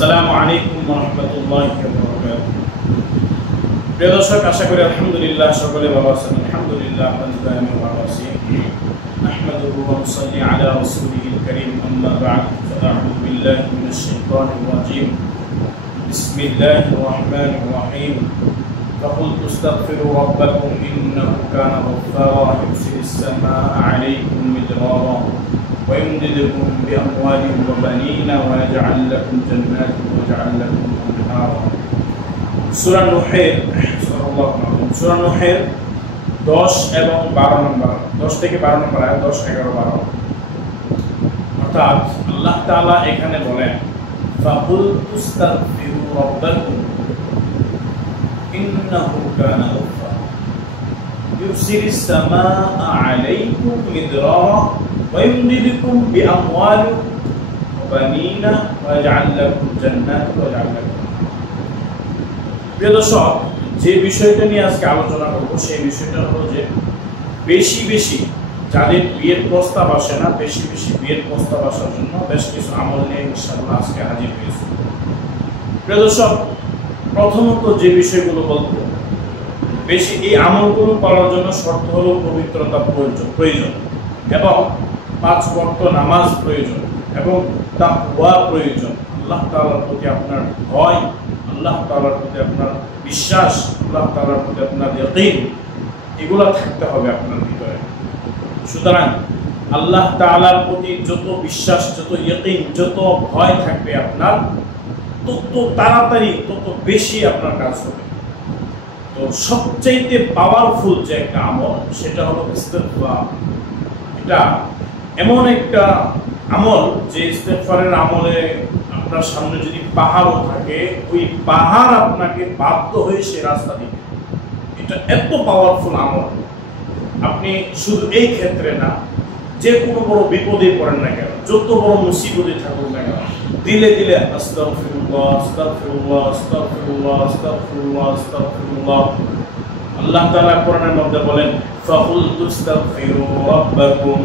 আসসালামু আলাইকুম ওয়া রাহমাতুল্লাহি ওয়া বারাকাতুহু। প্রিয় দর্শক, আশা করি আলহামদুলিল্লাহ সকলে ভালো আছেন। আলহামদুলিল্লাহ আলহামদুলিল্লাহ আমি ভালো আছি। নাহমাদুহু ওয়া নুসাল্লি আলা রাসূলিহিল কারীম, আম্মা বা'দ, ফাআউযু বিল্লাহি মিনাশ শাইতানির রাজীম। বিসমিল্লাহির রাহমানির রাহিম। فقلت استغفروا ربكم إنه كان غفارا يرسل السماء عليكم مدرارا ويمددكم بأموال وبنين ويجعل لكم جنات ويجعل لكم أنهارا। সূরা নূহের 10 এবং 12 নম্বর, 10 থেকে 12 নম্বর আয়াত, 10, 11, 12। অর্থাৎ আল্লাহ তাআলা এখানে বলেন ফাকুলতু ইস্তাগফিরু রাব্বাকুম ইন্নাহু কানা গাফফারা ইউরসিলিস সামাআ আলাইকুম মিদরারা ওয়া ইউমদিদুকুম বিআমওয়ালিন ওয়া বানিনা ওয়া ইয়াজআল লাকুম জান্নাতিন ওয়া ইয়াজআল লাকুম। প্রিয় দর্শক, যে বিষয়টা নিয়ে আজকে আলোচনা করব সেই বিষয়টা হলো যে বেশি বেশি যাদের বিয়ের প্রস্তাব আসে না, বেশি বেশি বিয়ের প্রস্তাব আসার জন্য বেশ কিছু আমল নিয়ে ইনশাআল্লাহ আজকে হাজির হয়েছি। প্রিয় দর্শক, প্রথমত যে বিষয়গুলো বলবো, বেশি এই আমলগুলো করার জন্য শর্ত হলো পবিত্রতা প্রয়োজন এবং 5 ওয়াক্ত নামাজ প্রয়োজন এবং তাকওয়া প্রয়োজন। আল্লাহ তাআলার প্রতি আপনার ভয়, আল্লাহ তাআলার প্রতি আপনার বিশ্বাস, আল্লাহ তাআলার প্রতি আপনার ইয়াকিন, এগুলো থাকতে হবে আপনার ভিতরে। সুতরাং আল্লাহ তাআলার প্রতি যত বিশ্বাস, যত ইয়াকিন, যত ভয় থাকবে আপনার, তত তাড়াতাড়ি, তত বেশি আপনার কাজ হবে। তো সবচেয়ে পাওয়ারফুল যে একটা আমল সেটা হলো ইস্তিগফার। এটা এমন একটা আমল যে ইস্তিগফারের আমলে আপনার সামনে যদি পাহাড়ও থাকে, ওই পাহাড় আপনাকে বাধ্য হয়ে সে রাস্তা দিবে। এটা এত পাওয়ারফুল আমল। আপনি শুধু এই ক্ষেত্রে না, যে কোনো বড় বিপদে পড়েন না কেন, যত বড় মুসিবতে থাকুক না কেন, দিলে দিলে আস্তাগফিরুল্লাহ আস্তাগফিরুল্লাহ আস্তাগফিরুল্লাহ আস্তাগফিরুল্লাহ আস্তাগফিরুল্লাহ। আল্লাহ তাআলা কোরআনের মধ্যে বলেন ফাকুলতু ইস্তাগফিরু রাব্বাকুম,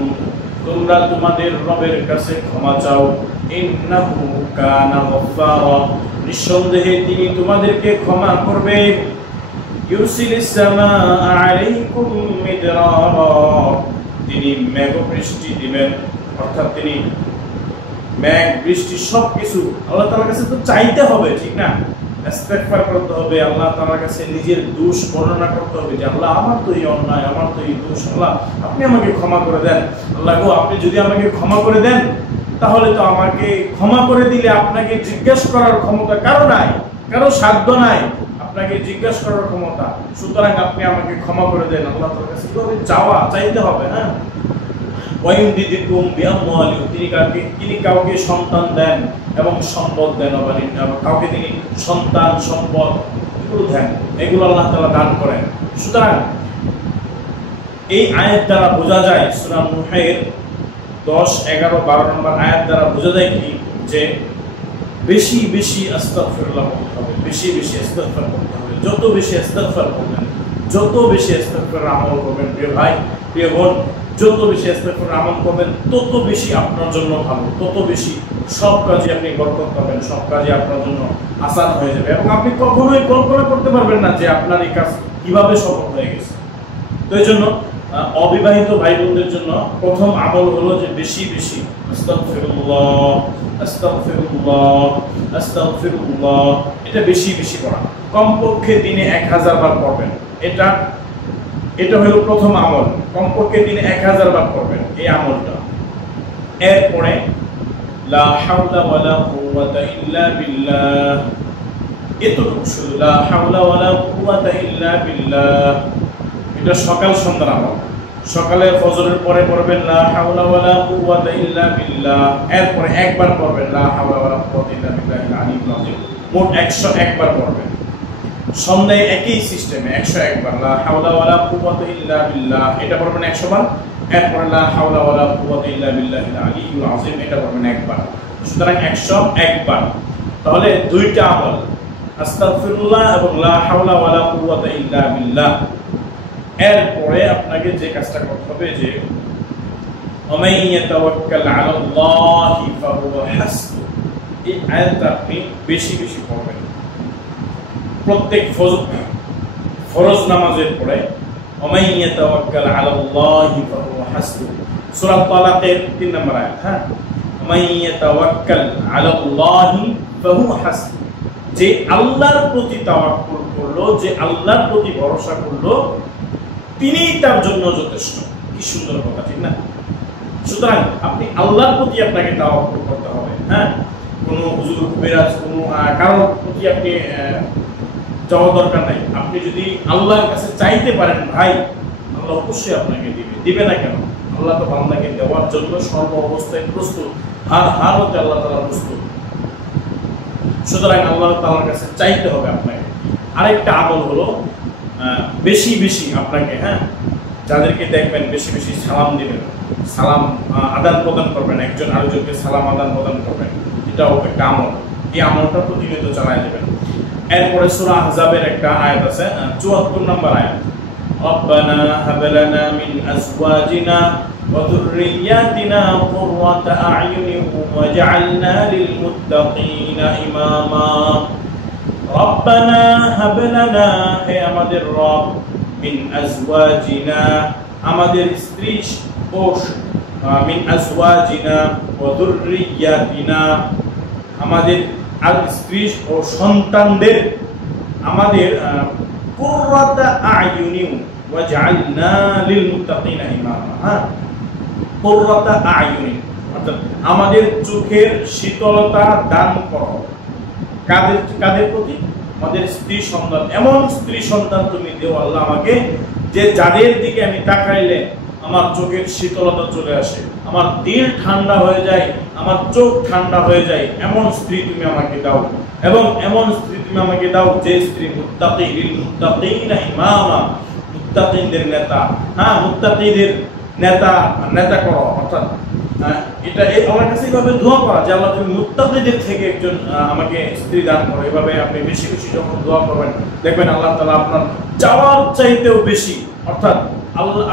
তোমরা তোমাদের রবের কাছে ক্ষমা চাও, ইন্নাহু কানা গাফফারা, নিঃসন্দেহে তিনি তোমাদেরকে ক্ষমা করবেন। ইউরসিলিস সামাআ আলাইকুম মিদরারা, তিনি মেঘ বৃষ্টি দিবেন, অর্থাৎ তিনি মেঘ বৃষ্টি সবকিছু আল্লাহ তাআলার কাছে তো চাইতে হবে, ঠিক না? ইস্তিগফার করতে হবে, আল্লাহ তাআলার কাছে নিজের দোষ বর্ণনা করতে হবে যে আল্লাহ আমার তো এই অন্যায়, আমার তো এই দোষ, আল্লাহ আপনি আমাকে ক্ষমা করে দেন। আল্লাহ গো, আপনি যদি আমাকে ক্ষমা করে দেন তাহলে তো আমাকে ক্ষমা করে দিলে আপনাকে জিজ্ঞাসা করার ক্ষমতা কারো নাই, কারো সাধ্য নাই আপনাকে জিজ্ঞাসা করার ক্ষমতা। সুতরাং আপনি আমাকে ক্ষমা করে দেন। আল্লাহ তাআলার কাছে চাইতে হবে। হ্যাঁ, ওয়াইমদিদুকুম বিআমওয়ালিন, তিনি কাউকে সন্তান দেন এবং সম্পদ দেন, কাউকে তিনি সন্তান, সম্পদ এগুলো দেন, এগুলো আল্লাহ তাআলা দান করেন। সুতরাং এই আয়াত দ্বারা বোঝা যায়, সূরা নূহের 10, 11, 12 নম্বর আয়াত দ্বারা বোঝা যায় কি, যে বেশি বেশি আস্তাগফিরুল্লাহ করতে হবে, বেশি বেশি ইস্তিগফার করতে হবে। যত বেশি ইস্তিগফার করবেন, যত বেশি ইস্তিগফার আমল করবেন, প্রিয় ভাই প্রিয় বোন, যত বেশি ইস্তিগফার আমল করবেন তত বেশি আপনার জন্য ভালো, তত বেশি সব কাজে আপনি বরকত পাবেন, সব কাজে আপনার জন্য আসান হয়ে যাবে এবং আপনি কখনোই কল্পনা করতে পারবেন না যে আপনার এই কাজ কিভাবে সফল হয়ে গেছে। তো এই জন্য অবিবাহিত ভাই বোনদের জন্য প্রথম আমল হলো যে বেশি বেশি আস্তাগফিরুল্লাহ আস্তাগফিরুল্লাহ আস্তাগফিরুল্লাহ, এটা বেশি বেশি পড়া, কমপক্ষে দিনে 1000 বার পড়বেন। এটা হলো প্রথম আমল, কমপক্ষে দিনে 1000 বার পড়বেন এই আমলটা। এরপরে লা হাওলা ওয়ালা কুওয়াতা ইল্লা বিল্লাহ, এতটুকু শুধু লা হাওলা ওয়ালা কুওয়াতা ইল্লা বিল্লাহ। এটা সকাল সন্ধ্যার আমল। সকালে ফজরের পরে পড়বেন লা হাওলা ওয়ালা কুওয়াতা ইল্লা বিল্লাহ, এরপরে একবার পড়বেন লা হাওলা ওয়ালা কুওয়াতা ইল্লা বিল্লাহিল আলিয়্যিল আযীম, মোট 101 বার পড়বেন। সন্ধ্যায় একই সিস্টেমে 101 বার লা হাওলা ওয়ালা কুওয়াতা ইল্লা বিল্লাহ, এটা পড়বেন 100 বার। এরপরে লা হাওলা ওয়ালা কুওয়াতা ইল্লা বিল্লাহিল আলিয়্যিল আযীম, এটা পড়বেন 1 বার। সুতরাং 101 বার। তাহলে দুইটা আমল, আস্তাগফিরুল্লাহ এবং লা হাওলা ওয়ালা কুওয়াতা ইল্লা বিল্লাহ। এরপরে আপনাকে যে কাজটা করতে হবে যে ومن يتوكل على الله فهو حسبه এই আয়াতটা আপনি বেশি বেশি পড়বেন। প্রত্যেক ফরজ নামাজের পরে ওমাই ইয়াতাওয়াক্কাল আলাল্লাহি ফাহুয়া হাসবুহ, সূরা তালাকের 3 নম্বর আয়াত। হ্যাঁ, ওমাই ইয়াতাওয়াক্কাল আলাল্লাহি ফাহুয়া হাসবুহ, যে আল্লাহর প্রতি তাওয়াক্কুল করলো, যে আল্লাহর প্রতি ভরসা করলো, তিনিই তার জন্য যথেষ্ট। কি সুন্দর কথা, ঠিক না? সুতরাং আপনি আল্লাহর প্রতি আপনাকে তাওয়াক্কুল করতে হবে। হ্যাঁ, কোনো হুজুর কবিরাজ কোনো কারোর প্রতি আপনি যাওয়া দরকার নাই। আপনি যদি আল্লাহর কাছে চাইতে পারেন ভাই, আল্লাহ অবশ্যই আপনাকে দিবে না কেন? আল্লাহ তো বান্দাকে দেওয়ার জন্য সর্ব অবস্থায় প্রস্তুত, হার হারতে আল্লাহ তাআলা প্রস্তুত। সুতরাং আল্লাহ তাআলার কাছে চাইতে হবে আপনাকে। আরেকটা আমল হলো বেশি বেশি আপনাকে, হ্যাঁ, যাদেরকে দেখবেন বেশি বেশি সালাম দিবেন, সালাম আদান প্রদান করবেন, একজন আরেকজনকে সালাম আদান প্রদান করবেন। এটাও একটা আমল, এই আমলটা প্রতিনিয়ত চালায় যাবেন। এরপরে সূরা আহজাবের একটা আয়াত আছে, 74 নম্বর আয়াত, রব্বানা হাব লানা মিন আজওয়াজিনা ওয়া যুররিয়াতিনা কুররাতা আ'য়ুনিন ওয়াজআলনা লিল মুত্তাকিনা ইমামা। রব্বানা হাব লানা, হে আমাদের রব, মিন আজওয়াজিনা, আমাদের স্ত্রী ও মিন আজওয়াজিনা ওয়া যুররিয়াতিনা, আমাদের আর স্ত্রী ও সন্তানদের আমাদের কুররাতা আ'য়ুনিন ওয়াজআলনা লিল মুত্তাকিনা ইমামা। হ্যাঁ, কুররাতা আ'য়ুনিন অর্থাৎ আমাদের চোখের শীতলতা দান করো। কাদের কাদের প্রতি? আমাদের স্ত্রী সন্তান। এমন স্ত্রী সন্তান তুমি দেও আল্লাহ আমাকে, যে যাদের দিকে আমি তাকাইলে আমার চোখের শীতলতা চলে আসে, আমার দিল ঠান্ডা হয়ে যায়, আমার চোখ ঠান্ডা হয়ে যায়। এমন স্ত্রী তুমি আমাকে দাও, এবং এমন স্ত্রী তুমি আমাকে দাও যে স্ত্রী মুত্তাকি, লিল মুত্তাকিনা ইমামা, মুত্তাকিনদের নেতা। হ্যাঁ, মুত্তাকিদের নেতা করো। অর্থাৎ এটা আমার কাছে এইভাবে দোয়া করা যে আল্লাহ তুমি মুত্তাকিদের থেকে একজন আমাকে স্ত্রী দান করো। এভাবে আপনি বেশি বেশি যখন দোয়া করবেন, দেখবেন আল্লাহ তাআলা আপনার চাওয়ার চাইতেও বেশি, অর্থাৎ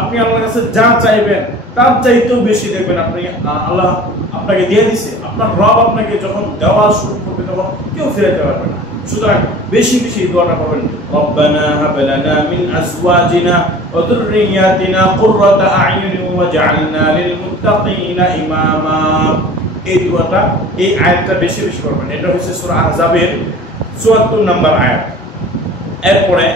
আপনি আল্লাহর কাছে যা চাইবেন তার চাইতেও বেশি দেখবেন আপনি আল্লাহ আপনাকে দিয়ে দিছে। আপনার রব আপনাকে যখন দেওয়া শুরু করবে তখন কেউ ফেরাতে পারবে না। সুতরাং বেশি বেশি দোয়াটা করবেন, রব্বানা হাব লানা মিন আজওয়াজিনা ওয়া যুররিয়াতিনা কুররাতা আ'য়ুনিন ওয়াজআলনা লিল মুত্তাকিনা ইমামা। এই দোয়াটা, এই আয়াতটা বেশি বেশি করবেন। এটা হচ্ছে সূরা আহজাবের 74 নম্বর আয়াত। এরপরে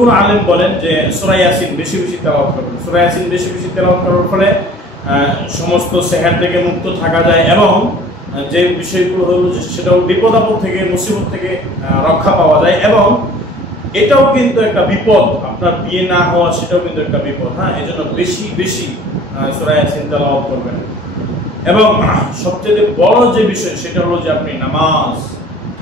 কোন আলেম বলেন যে সূরা ইয়াসিন বেশি বেশি তেলাওয়াত করবেন। সূরা ইয়াসিন বেশি বেশি তেলাওয়াত করার ফলে সমস্ত সেহর থেকে মুক্ত থাকা যায়, এবং যে বিষয়গুলো হলো সেটাও বিপদ আপদ থেকে, মুসিবত থেকে রক্ষা পাওয়া যায়। এবং এটাও কিন্তু একটা বিপদ, আপনার বিয়ে না হওয়া সেটাও কিন্তু একটা বিপদ। হ্যাঁ, এই জন্য বেশি বেশি সূরা ইয়াসিন তেলাওয়াত করবেন। এবং সবচেয়ে বড় যে বিষয় সেটা হলো যে আপনি নামাজ,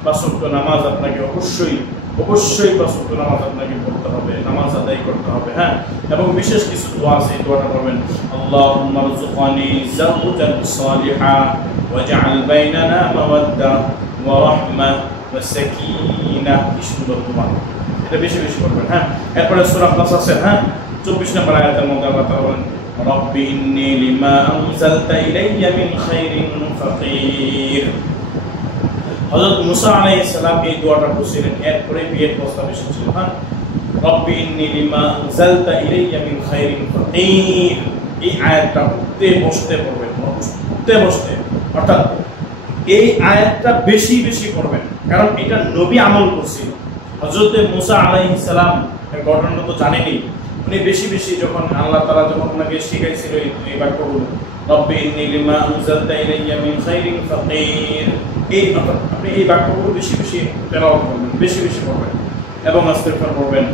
5 ওয়াক্ত নামাজ আপনাকে অবশ্যই 5 ওয়াক্ত নামাজ আপনাকে পড়তে হবে, নামাজ আদায় করতে হবে। হ্যাঁ, এবং বিশেষ কিছু দোয়া আছে, এই দোয়াটা করবেন, আল্লাহুম্মা রযুকনি যাওজান সালিহা ওয়াজআল বাইনানা মাওয়াদ্দা ওয়া রাহমা ওয়া সাকিনাহ। কি সুন্দর দোয়া, এটা বেশি বেশি করবেন। হ্যাঁ, এরপরে সূরা কাসাসের 24 নম্বর আয়াতের মধ্যে আল্লাহ তাআলা বলেন, রব্বি ইন্নী লিমা আনজালতা ইলাইয়া মিন খাইরিন ফাকির। হযরত মুসা আলাইহিস সালাম এই দোয়াটা পড়ছিলেন, এরপরে বিয়ের প্রস্তাব এসেছিল। হ্যাঁ, রব্বি ইন্নী লিমা আনজালতা ইলাইয়া মিন খাইরিন ফাকির। এই আয়াতটা উঠতে বসতে পড়বেন, উঠতে বসতে, অর্থাৎ এই আয়াতটা বেশি বেশি পড়বেন, কারণ এটা নবী আমল করছিল। হযরত মুসা আলাইহিস সালাম এর ঘটনা তো জানেনই, উনি বেশি বেশি যখন আল্লাহ তাআলা যখন ওনাকে শিখাইছিল এই বাক্যগুলো, রব্বি ইন্নী লিমা আনজালতা ইলাইয়া মিন খাইরিন ফাকির, এই আপনি এই বাক্যগুলো বেশি বেশি তেলাওয়াত করবেন, বেশি বেশি পড়বেন এবং ইস্তিগফার করবেন।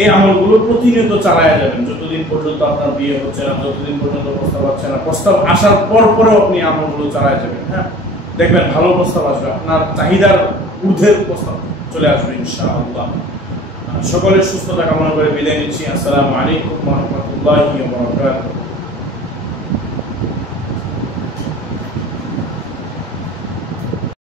এই আমলগুলো প্রতিনিয়ত চালায়া যাবেন যতদিন পর্যন্ত আপনার বিয়ে হচ্ছে না, যতদিন পর্যন্ত প্রস্তাব আসছে না। প্রস্তাব আসার পরেও আপনি আমলগুলো চালায়া যাবেন। হ্যাঁ, দেখবেন ভালো প্রস্তাব আসবে, আপনার চাহিদার ঊর্ধ্বের প্রস্তাব চলে আসবে ইনশাআল্লাহ। সকলের সুস্থতা কামনা করে বিদায় নিচ্ছি। আসসালামু আলাইকুম ওয়া রাহমাতুল্লাহি ওয়া বারাকাতুহু।